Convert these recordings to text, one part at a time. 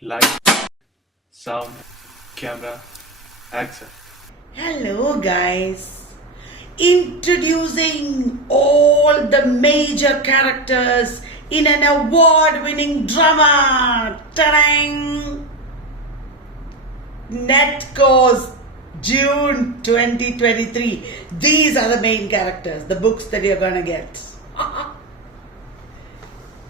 Light, sound, camera, action. Hello guys, introducing all the major characters in an award-winning drama. Ta-dang! NET Course June 2023. These are the main characters, the books that you're gonna get.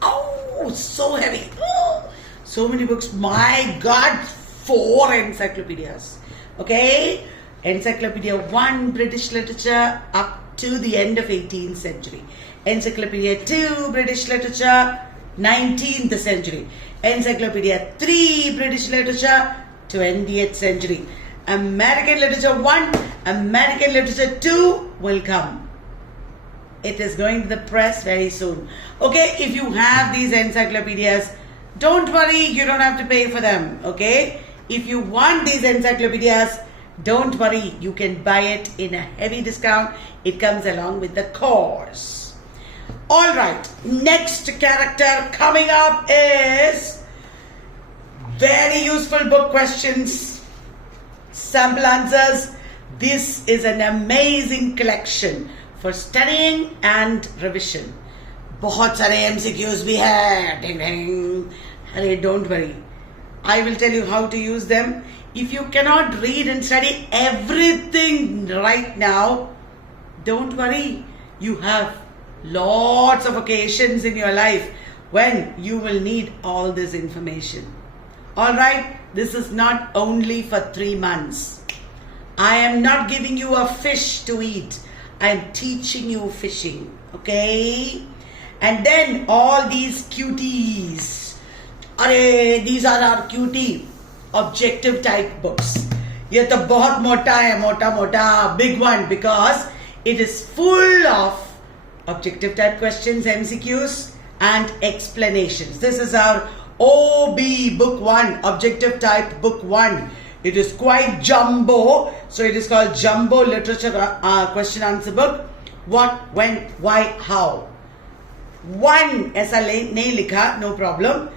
Oh, so heavy. Oh, so many books. My God, 4 encyclopedias. Okay? Encyclopedia 1, British literature up to the end of 18th century. Encyclopedia 2, British literature, 19th century. Encyclopedia 3, British literature, 20th century. American literature 1, American literature 2 will come. It is going to the press very soon. Okay, if you have these encyclopedias, don't worry, you don't have to pay for them. Okay, if you want these encyclopedias, don't worry, you can buy it in a heavy discount. It comes along with the course. Alright, next character coming up is very useful book questions, sample answers. This is an amazing collection for studying and revision. बहुत सारे MCQs भी है. Ding ding. Hey, don't worry. I will tell you how to use them. If you cannot read and study everything right now, don't worry. You have lots of occasions in your life when you will need all this information. Alright, this is not only for 3 months. I am not giving you a fish to eat. I am teaching you fishing. Okay? And then all these cuties. These are our cutie objective type books. ये तो बहुत मोटा है, मोटा big one, because it is full of objective type questions, MCQs and explanations. This is our OB book 1, objective type book 1. It is quite jumbo, so it is called jumbo literature question answer book. What, when, why, how. One ऐसा नहीं लिखा, no problem.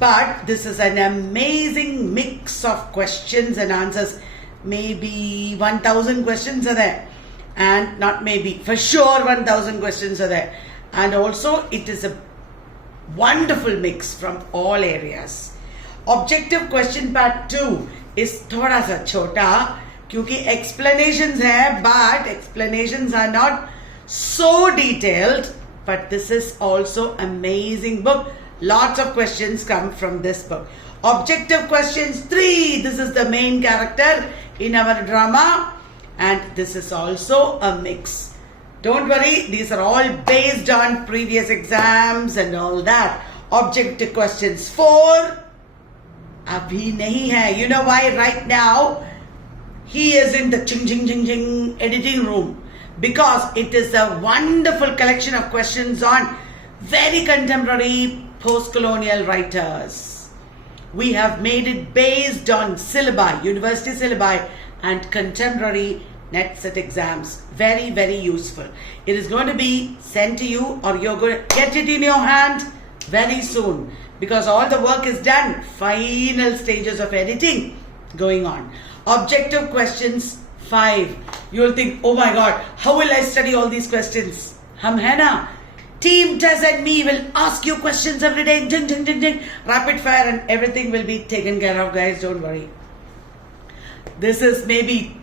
But this is an amazing mix of questions and answers. Maybe 1,000 questions are there. And not maybe, for sure 1,000 questions are there. And also it is a wonderful mix from all areas. Objective question part 2 is थोड़ा सा छोटा क्योंकि explanations है, but explanations are not so detailed. But this is also amazing book. Lots of questions come from this book. Objective questions 3. This is the main character in our drama. And this is also a mix. Don't worry, these are all based on previous exams and all that. Objective questions 4. Abhi nahi hai. You know why? Right now, he is in the ching editing room. Because it is a wonderful collection of questions on very contemporary post-colonial writers. We have made it based on syllabi, university syllabi and contemporary NET set exams. Very, very useful. It is going to be sent to you, or you're going to get it in your hand very soon, because all the work is done. Final stages of editing going on. Objective questions 5. You will think, oh my God, how will I study all these questions? Hum hai na? Team TES and me will ask you questions every day. Ding, rapid fire, and everything will be taken care of, guys. Don't worry. This is maybe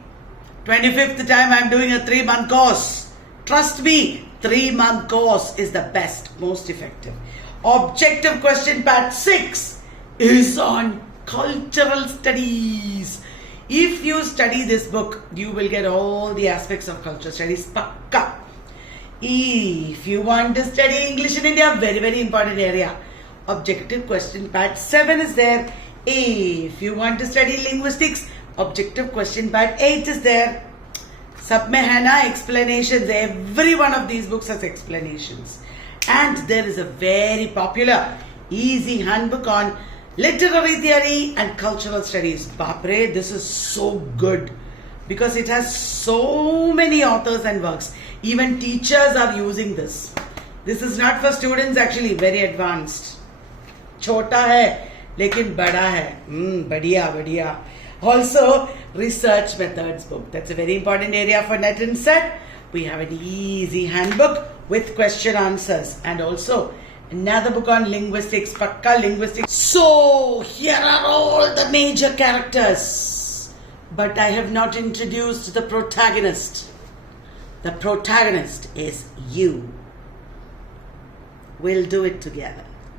25th time I'm doing a 3-month course. Trust me, 3-month course is the best, most effective. Objective question part 6 is on cultural studies. If you study this book, you will get all the aspects of cultural studies. Pakka. If you want to study English in India, very, very important area. Objective question part 7 is there. If you want to study linguistics, objective question part 8 is there. Sab mein hai na explanations. Every one of these books has explanations. And there is a very popular, easy handbook on literary theory and cultural studies. Bapre, this is so good because it has so many authors and works. Even teachers are using this. This is not for students, actually, very advanced. Chota hai, लेकिन बड़ा है. बढ़िया बढ़िया. Also, research methods book. That's a very important area for NET and SET. We have an easy handbook with question answers, and also another book on linguistics, Pakka linguistics. So here are all the major characters, but I have not introduced the protagonist. The protagonist is you. We'll do it together.